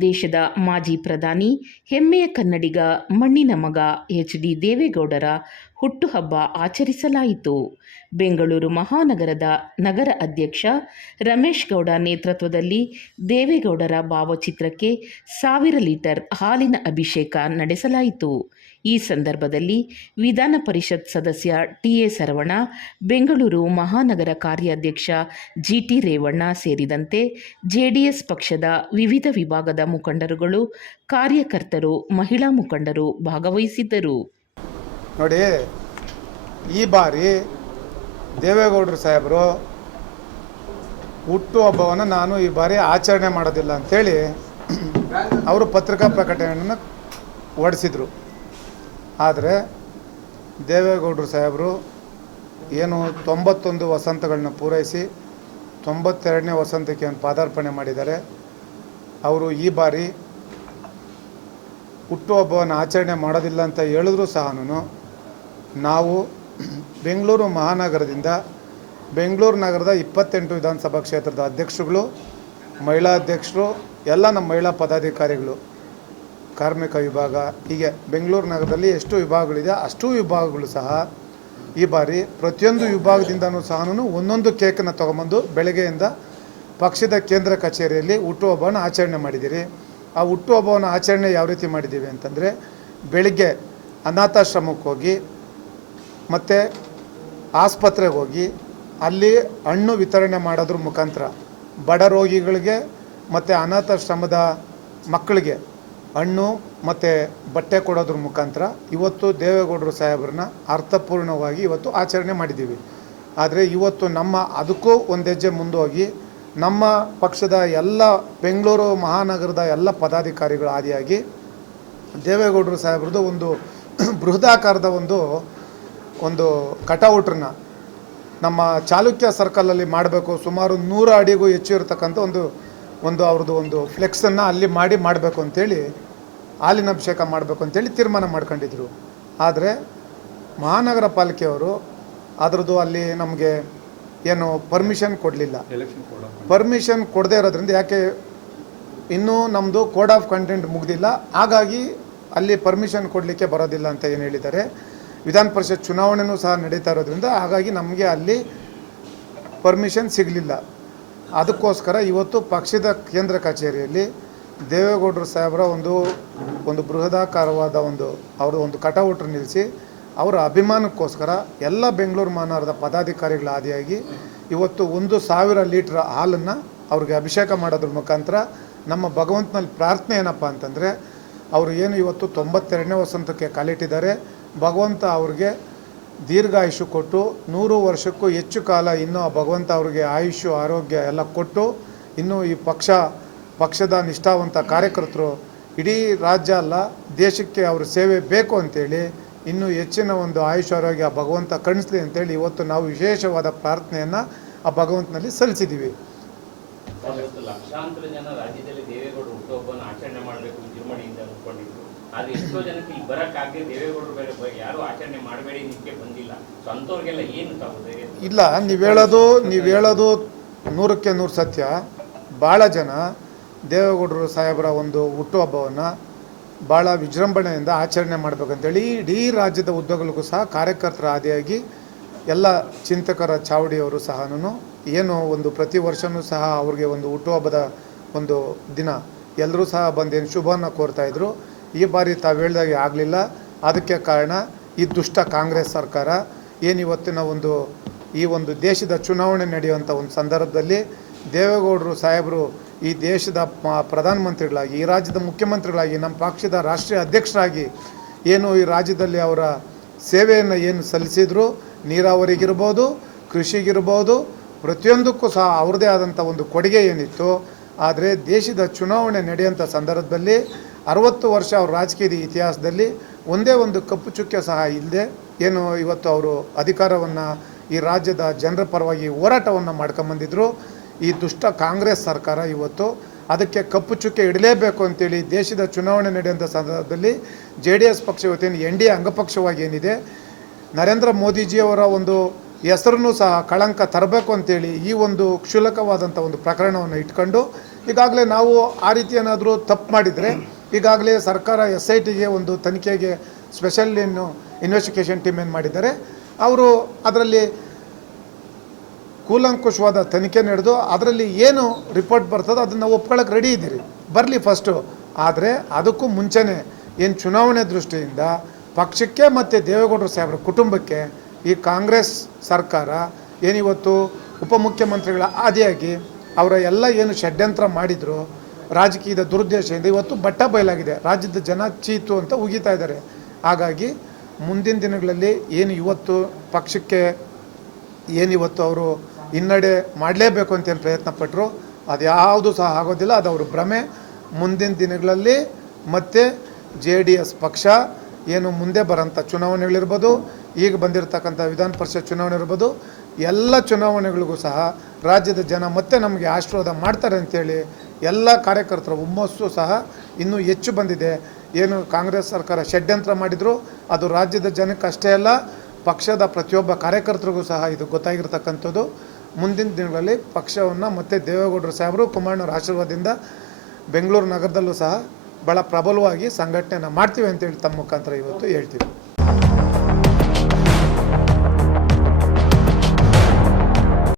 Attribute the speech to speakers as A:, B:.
A: ದೇಶದ ಮಾಜಿ ಪ್ರಧಾನಿ ಹೆಮ್ಮೆಯ ಕನ್ನಡಿಗ ಮಣ್ಣಿನ ಮಗ ಎಚ್ ಡಿ ದೇವೇಗೌಡರ ಹುಟ್ಟುಹಬ್ಬ ಆಚರಿಸಲಾಯಿತು. ಬೆಂಗಳೂರು ಮಹಾನಗರದ ನಗರ ಅಧ್ಯಕ್ಷ ರಮೇಶ್ ಗೌಡ ನೇತೃತ್ವದಲ್ಲಿ ದೇವೇಗೌಡರ ಭಾವಚಿತ್ರಕ್ಕೆ ಸಾವಿರ ಲೀಟರ್ ಹಾಲಿನ ಅಭಿಷೇಕ ನಡೆಸಲಾಯಿತು. ಈ ಸಂದರ್ಭದಲ್ಲಿ ವಿಧಾನ ಪರಿಷತ್ ಸದಸ್ಯ ಟಿಎ ಸರವಣ ಬೆಂಗಳೂರು ಮಹಾನಗರ ಕಾರ್ಯಾಧ್ಯಕ್ಷ ಜಿಟಿ ರೇವಣ್ಣ ಸೇರಿದಂತೆ ಜೆಡಿಎಸ್ ಪಕ್ಷದ ವಿವಿಧ ವಿಭಾಗದ ಮುಖಂಡರುಗಳು, ಕಾರ್ಯಕರ್ತರು, ಮಹಿಳಾ ಮುಖಂಡರು ಭಾಗವಹಿಸಿದ್ದರು.
B: ನೋಡಿ, ಈ ಬಾರಿ ದೇವೇಗೌಡರು ಸಾಹೇಬರು ಹುಟ್ಟುಹಬ್ಬವನ್ನು ನಾನು ಈ ಬಾರಿ ಆಚರಣೆ ಮಾಡೋದಿಲ್ಲ ಅಂಥೇಳಿ ಅವರು ಪತ್ರಿಕಾ ಪ್ರಕಟಣೆಯನ್ನು ಹೊಡೆಸಿದರು. ಆದರೆ ದೇವೇಗೌಡರು ಸಾಹೇಬರು ಏನು ತೊಂಬತ್ತೊಂದು ವಸಂತಗಳನ್ನ ಪೂರೈಸಿ ತೊಂಬತ್ತೆರಡನೇ ವಸಂತಕ್ಕೆ ಏನು ಪಾದಾರ್ಪಣೆ ಮಾಡಿದ್ದಾರೆ. ಅವರು ಈ ಬಾರಿ ಹುಟ್ಟುಹಬ್ಬವನ್ನು ಆಚರಣೆ ಮಾಡೋದಿಲ್ಲ ಅಂತ ಹೇಳಿದ್ರು ಸಹ ನಾವು ಬೆಂಗಳೂರು ಮಹಾನಗರದಿಂದ ಬೆಂಗಳೂರು ನಗರದ ಇಪ್ಪತ್ತೆಂಟು ವಿಧಾನಸಭಾ ಕ್ಷೇತ್ರದ ಅಧ್ಯಕ್ಷರುಗಳು, ಮಹಿಳಾ ಅಧ್ಯಕ್ಷರು, ಎಲ್ಲ ನಮ್ಮ ಮಹಿಳಾ ಪದಾಧಿಕಾರಿಗಳು, ಕಾರ್ಮಿಕ ವಿಭಾಗ, ಹೀಗೆ ಬೆಂಗಳೂರು ನಗರದಲ್ಲಿ ಎಷ್ಟು ವಿಭಾಗಗಳಿದೆ ಅಷ್ಟು ವಿಭಾಗಗಳು ಸಹ ಈ ಬಾರಿ ಪ್ರತಿಯೊಂದು ವಿಭಾಗದಿಂದನೂ ಸಹ ಒಂದೊಂದು ಕೇಕನ್ನು ತೊಗೊಂಬಂದು ಬೆಳಗ್ಗೆಯಿಂದ ಪಕ್ಷದ ಕೇಂದ್ರ ಕಚೇರಿಯಲ್ಲಿ ಹುಟ್ಟುಹಬ್ಬವನ್ನು ಆಚರಣೆ ಮಾಡಿದ್ದೀರಿ. ಆ ಹುಟ್ಟುಹಬ್ಬವನ್ನು ಆಚರಣೆ ಯಾವ ರೀತಿ ಮಾಡಿದ್ದೀವಿ ಅಂತಂದರೆ ಬೆಳಿಗ್ಗೆ ಅನಾಥಾಶ್ರಮಕ್ಕೆ ಹೋಗಿ ಮತ್ತು ಆಸ್ಪತ್ರೆಗೆ ಹೋಗಿ ಅಲ್ಲಿ ಹಣ್ಣು ವಿತರಣೆ ಮಾಡೋದ್ರ ಮುಖಾಂತರ ಬಡ ರೋಗಿಗಳಿಗೆ ಮತ್ತು ಅನಾಥಾಶ್ರಮದ ಮಕ್ಕಳಿಗೆ ಹಣ್ಣು ಮತ್ತು ಬಟ್ಟೆ ಕೊಡೋದ್ರ ಮುಖಾಂತರ ಇವತ್ತು ದೇವೇಗೌಡರು ಸಾಹೇಬ್ರನ್ನ ಅರ್ಥಪೂರ್ಣವಾಗಿ ಇವತ್ತು ಆಚರಣೆ ಮಾಡಿದ್ದೀವಿ. ಆದರೆ ಇವತ್ತು ನಮ್ಮ ಅದಕ್ಕೂ ಒಂದು ಹೆಜ್ಜೆ ಮುಂದೋಗಿ ನಮ್ಮ ಪಕ್ಷದ ಎಲ್ಲ ಬೆಂಗಳೂರು ಮಹಾನಗರದ ಎಲ್ಲ ಪದಾಧಿಕಾರಿಗಳು ಆದಿಯಾಗಿ ದೇವೇಗೌಡರು ಸಾಹೇಬ್ರದ್ದು ಒಂದು ಬೃಹದಾಕಾರದ ಒಂದು ಒಂದು ಕಟೌಟ್ರನ್ನ ನಮ್ಮ ಚಾಲುಕ್ಯ ಸರ್ಕಲಲ್ಲಿ ಮಾಡಬೇಕು. ಸುಮಾರು ನೂರು ಅಡಿಗೂ ಹೆಚ್ಚು ಇರತಕ್ಕಂಥ ಒಂದು ಒಂದು ಅವ್ರದ್ದು ಒಂದು ಫ್ಲೆಕ್ಸನ್ನು ಅಲ್ಲಿ ಮಾಡಿ ಮಾಡಬೇಕು ಅಂತೇಳಿ ಹಾಲಿನ ಅಭಿಷೇಕ ಮಾಡಬೇಕು ಅಂತೇಳಿ ತೀರ್ಮಾನ ಮಾಡ್ಕೊಂಡಿದ್ರು. ಆದರೆ ಮಹಾನಗರ ಪಾಲಿಕೆಯವರು ಅದರದ್ದು ಅಲ್ಲಿ ನಮಗೆ ಏನು ಪರ್ಮಿಷನ್ ಕೊಡಲಿಲ್ಲ. ಪರ್ಮಿಷನ್ ಕೊಡದೇ ಇರೋದ್ರಿಂದ ಯಾಕೆ ಇನ್ನೂ ನಮ್ಮದು ಕೋಡ್ ಆಫ್ ಕಂಟೆಂಟ್ ಮುಗ್ದಿಲ್ಲ. ಹಾಗಾಗಿ ಅಲ್ಲಿ ಪರ್ಮಿಷನ್ ಕೊಡಲಿಕ್ಕೆ ಬರೋದಿಲ್ಲ ಅಂತ ಏನು ಹೇಳಿದ್ದಾರೆ. ವಿಧಾನ ಪರಿಷತ್ ಚುನಾವಣೆನೂ ಸಹ ನಡೀತಾ ಇರೋದ್ರಿಂದ ಹಾಗಾಗಿ ನಮಗೆ ಅಲ್ಲಿ ಪರ್ಮಿಷನ್ ಸಿಗಲಿಲ್ಲ. ಅದಕ್ಕೋಸ್ಕರ ಇವತ್ತು ಪಕ್ಷದ ಕೇಂದ್ರ ಕಚೇರಿಯಲ್ಲಿ ದೇವೇಗೌಡರು ಸಾಹೇಬರ ಒಂದು ಒಂದು ಬೃಹದಾಕಾರವಾದ ಒಂದು, ಅವರ ಒಂದು ಕಟೌಟ್ರು ನಿಲ್ಲಿಸಿ ಅವರ ಅಭಿಮಾನಕ್ಕೋಸ್ಕರ ಎಲ್ಲ ಬೆಂಗಳೂರು ಮಹಾನಗರದ ಪದಾಧಿಕಾರಿಗಳ ಆದಿಯಾಗಿ ಇವತ್ತು ಒಂದು ಸಾವಿರ ಲೀಟ್ರ್ ಹಾಲನ್ನು ಅವ್ರಿಗೆ ಅಭಿಷೇಕ ಮಾಡೋದ್ರ ಮುಖಾಂತರ ನಮ್ಮ ಭಗವಂತನಲ್ಲಿ ಪ್ರಾರ್ಥನೆ ಏನಪ್ಪ ಅಂತಂದರೆ, ಅವರು ಏನು ಇವತ್ತು ತೊಂಬತ್ತೆರಡನೇ ವಸಂತಕ್ಕೆ ಕಾಲಿಟ್ಟಿದ್ದಾರೆ ಭಗವಂತ ಅವ್ರಿಗೆ ದೀರ್ಘಾಯುಷು ಕೊಟ್ಟು ನೂರು ವರ್ಷಕ್ಕೂ ಹೆಚ್ಚು ಕಾಲ ಇನ್ನೂ ಭಗವಂತ ಅವ್ರಿಗೆ ಆಯುಷು, ಆರೋಗ್ಯ ಎಲ್ಲ ಕೊಟ್ಟು ಇನ್ನೂ ಈ ಪಕ್ಷ, ಪಕ್ಷದ ನಿಷ್ಠಾವಂತ ಕಾರ್ಯಕರ್ತರು ಇಡೀ ರಾಜ್ಯ ಅಲ್ಲ, ದೇಶಕ್ಕೆ ಅವ್ರ ಸೇವೆ ಬೇಕು ಅಂತೇಳಿ ಇನ್ನೂ ಹೆಚ್ಚಿನ ಒಂದು ಆಯುಷ್, ಆರೋಗ್ಯ ಭಗವಂತ ಕಣಿಸ್ಲಿ ಅಂತೇಳಿ ಇವತ್ತು ನಾವು ವಿಶೇಷವಾದ ಪ್ರಾರ್ಥನೆಯನ್ನು ಆ ಭಗವಂತನಲ್ಲಿ ಸಲ್ಲಿಸಿದ್ದೀವಿ
C: ಲಕ್ಷಾಂತರ ಜನ ರಾಜ್ಯದಲ್ಲಿ ದೇವೇಗೌಡರು ಹುಟ್ಟುಹಬ್ಬವನ್ನು ಆಚರಣೆ ಮಾಡಬೇಕು ಅಂದ್ಕೊಂಡಿದ್ರು. ಆದ್ರೆ ಎಷ್ಟೋ ಜನಕ್ಕೆ ಇಲ್ಲಿ ಬರಕ್ಕಾಗದೆ ದೇವೇಗೌಡರು ಬೇರೆ ಯಾರು ಆಚರಣೆ ಮಾಡಬೇಡಿ ನಿಮಗೆ ಬಂದಿಲ್ಲ. ಸೊ ಅಂತವ್ರಿಗೆಲ್ಲ ಏನು
B: ಇಲ್ಲ, ನೀವು ಹೇಳೋದು ನೀವು ಹೇಳೋದು ನೂರಕ್ಕೆ ನೂರು ಸತ್ಯ. ಭಾಳ ಜನ ದೇವೇಗೌಡರು ಸಾಹೇಬರ ಒಂದು ಹುಟ್ಟುಹಬ್ಬವನ್ನು ಭಾಳ ವಿಜೃಂಭಣೆಯಿಂದ ಆಚರಣೆ ಮಾಡಬೇಕಂತೇಳಿ ಇಡೀ ರಾಜ್ಯದ ಉದ್ಯೋಗಗಳಿಗೂ ಸಹ ಕಾರ್ಯಕರ್ತರ ಆದಿಯಾಗಿ ಎಲ್ಲ ಚಿಂತಕರ ಚಾವಡಿಯವರು ಸಹ ಏನು ಒಂದು ಪ್ರತಿ ವರ್ಷವೂ ಸಹ ಅವ್ರಿಗೆ ಒಂದು ಹುಟ್ಟುಹಬ್ಬದ ಒಂದು ದಿನ. ಎಲ್ಲರೂ ಸಹ ಬಂದೇನು ಶುಭವನ್ನು ಕೋರ್ತಾಯಿದ್ರು ಈ ಬಾರಿ ತಾವು ಹೇಳಿದಾಗೆ ಆಗಲಿಲ್ಲ. ಅದಕ್ಕೆ ಕಾರಣ ಈ ದುಷ್ಟ ಕಾಂಗ್ರೆಸ್ ಸರ್ಕಾರ ಏನು ಇವತ್ತಿನ ಒಂದು ಈ ಒಂದು ದೇಶದ ಚುನಾವಣೆ ನಡೆಯುವಂಥ ಒಂದು ಸಂದರ್ಭದಲ್ಲಿ ದೇವೇಗೌಡರು ಸಾಹೇಬರು ಈ ದೇಶದ ಪ್ರಧಾನಮಂತ್ರಿಗಳಾಗಿ, ಈ ರಾಜ್ಯದ ಮುಖ್ಯಮಂತ್ರಿಗಳಾಗಿ, ನಮ್ಮ ಪಕ್ಷದ ರಾಷ್ಟ್ರೀಯ ಅಧ್ಯಕ್ಷರಾಗಿ ಏನು ಈ ರಾಜ್ಯದಲ್ಲಿ ಅವರ ಸೇವೆಯನ್ನು ಏನು ಸಲ್ಲಿಸಿದ್ರು? ನೀರಾವರಿಗಿರ್ಬೋದು, ಕೃಷಿಗಿರ್ಬೋದು, ಪ್ರತಿಯೊಂದಕ್ಕೂ ಸಹ ಅವ್ರದ್ದೇ ಆದಂಥ ಒಂದು ಕೊಡುಗೆ ಏನಿತ್ತು. ಆದರೆ ದೇಶದ ಚುನಾವಣೆ ನಡೆಯುವಂಥ ಸಂದರ್ಭದಲ್ಲಿ ಅರವತ್ತು ವರ್ಷ ಅವ್ರ ರಾಜಕೀಯದ ಇತಿಹಾಸದಲ್ಲಿ ಒಂದೇ ಒಂದು ಕಪ್ಪು ಚುಕ್ಕೆ ಸಹ ಇಲ್ಲದೆ ಏನು ಇವತ್ತು ಅವರು ಅಧಿಕಾರವನ್ನು ಈ ರಾಜ್ಯದ ಜನರ ಪರವಾಗಿ ಹೋರಾಟವನ್ನು ಮಾಡ್ಕೊಂಬಂದಿದ್ರು ಈ ದುಷ್ಟ ಕಾಂಗ್ರೆಸ್ ಸರ್ಕಾರ ಇವತ್ತು ಅದಕ್ಕೆ ಕಪ್ಪು ಚುಕ್ಕೆ ಇಡಲೇಬೇಕು ಅಂತೇಳಿ ದೇಶದ ಚುನಾವಣೆ ನಡೆಯುವಂಥ ಸಂದರ್ಭದಲ್ಲಿ ಜೆ ಡಿ ಎಸ್ ಪಕ್ಷ ಇವತ್ತೇನು ಎನ್ ಡಿ ಎ ಅಂಗಪಕ್ಷವಾಗಿ ಏನಿದೆ. ನರೇಂದ್ರ ಮೋದಿಜಿಯವರ ಒಂದು ಹೆಸರನ್ನು ಸಹ ಕಳಂಕ ತರಬೇಕು ಅಂತೇಳಿ ಈ ಒಂದು ಕ್ಷುಲಕವಾದಂಥ ಒಂದು ಪ್ರಕರಣವನ್ನು ಇಟ್ಕೊಂಡು ಈಗಾಗಲೇ ನಾವು ಆ ರೀತಿ ಏನಾದರೂ ತಪ್ಪು ಮಾಡಿದರೆ ಈಗಾಗಲೇ ಸರ್ಕಾರ ಎಸ್ ಐ ಟಿಗೆ ಒಂದು ತನಿಖೆಗೆ ಸ್ಪೆಷಲ್ ಏನು ಇನ್ವೆಸ್ಟಿಗೇಷನ್ ಟೀಮ್ ಏನು ಮಾಡಿದ್ದಾರೆ, ಅವರು ಅದರಲ್ಲಿ ಕೂಲಂಕುಷವಾದ ತನಿಖೆ ನಡೆದು ಅದರಲ್ಲಿ ಏನು ರಿಪೋರ್ಟ್ ಬರ್ತದೋ ಅದನ್ನು ಒಪ್ಕೊಳ್ಳೋಕೆ ರೆಡಿ ಇದ್ದೀರಿ. ಬರಲಿ ಫಸ್ಟು ಆದರೆ ಅದಕ್ಕೂ ಮುಂಚೆನೇ ಏನು ಚುನಾವಣೆ ದೃಷ್ಟಿಯಿಂದ ಪಕ್ಷಕ್ಕೆ ಮತ್ತು ದೇವೇಗೌಡರು ಸಾಹೇಬ್ರ ಕುಟುಂಬಕ್ಕೆ ಈ ಕಾಂಗ್ರೆಸ್ ಸರ್ಕಾರ ಏನಿವತ್ತು ಉಪಮುಖ್ಯಮಂತ್ರಿಗಳ ಆದಿಯಾಗಿ ಅವರ ಎಲ್ಲ ಏನು ಷಡ್ಯಂತ್ರ ಮಾಡಿದ್ರು, ರಾಜಕೀಯದ ದುರುದ್ದೇಶದಿಂದ ಇವತ್ತು ಬಟ್ಟ ಬಯಲಾಗಿದೆ. ರಾಜ್ಯದ ಜನ ಚೀತು ಅಂತ ಉಗಿತಾ ಇದ್ದಾರೆ. ಹಾಗಾಗಿ ಮುಂದಿನ ದಿನಗಳಲ್ಲಿ ಏನು ಇವತ್ತು ಪಕ್ಷಕ್ಕೆ ಏನಿವತ್ತು ಅವರು ಹಿನ್ನಡೆ ಮಾಡಲೇಬೇಕು ಅಂತ ಏನು ಪ್ರಯತ್ನ ಪಟ್ಟರು ಅದು ಯಾವುದು ಸಹ ಆಗೋದಿಲ್ಲ. ಅದು ಅವರು ಭ್ರಮೆ. ಮುಂದಿನ ದಿನಗಳಲ್ಲಿ ಮತ್ತೆ ಜೆ ಡಿ ಎಸ್ ಪಕ್ಷ ಏನು ಮುಂದೆ ಬರೋಂಥ ಚುನಾವಣೆಗಳಿರ್ಬೋದು ಈಗ ಬಂದಿರತಕ್ಕಂಥ ವಿಧಾನ ಪರಿಷತ್ ಚುನಾವಣೆ ಇರ್ಬೋದು, ಎಲ್ಲ ಚುನಾವಣೆಗಳಿಗೂ ಸಹ ರಾಜ್ಯದ ಜನ ಮತ್ತೆ ನಮಗೆ ಆಶೀರ್ವಾದ ಮಾಡ್ತಾರೆ ಅಂತೇಳಿ ಎಲ್ಲ ಕಾರ್ಯಕರ್ತರ ಹುಮ್ಮಸ್ಸು ಸಹ ಇನ್ನೂ ಹೆಚ್ಚು ಬಂದಿದೆ. ಏನು ಕಾಂಗ್ರೆಸ್ ಸರ್ಕಾರ ಷಡ್ಯಂತ್ರ ಮಾಡಿದ್ರು, ಅದು ರಾಜ್ಯದ ಜನಕ್ಕೆ ಅಷ್ಟೇ ಅಲ್ಲ, ಪಕ್ಷದ ಪ್ರತಿಯೊಬ್ಬ ಕಾರ್ಯಕರ್ತರಿಗೂ ಸಹ ಇದು ಗೊತ್ತಾಗಿರ್ತಕ್ಕಂಥದ್ದು. ಮುಂದಿನ ದಿನಗಳಲ್ಲಿ ಪಕ್ಷವನ್ನು ಮತ್ತೆ ದೇವೇಗೌಡರು ಸಾಹೇಬರು, ಕುಮಾರಣ್ಣವ್ರ ಆಶೀರ್ವಾದದಿಂದ ಬೆಂಗಳೂರು ನಗರದಲ್ಲೂ ಸಹ ಭಾಳ ಪ್ರಬಲವಾಗಿ ಸಂಘಟನೆಯನ್ನು ಮಾಡ್ತೀವಿ ಅಂತೇಳಿ ತಮ್ಮ ಮುಖಾಂತರ ಇವತ್ತು ಹೇಳ್ತೀವಿ.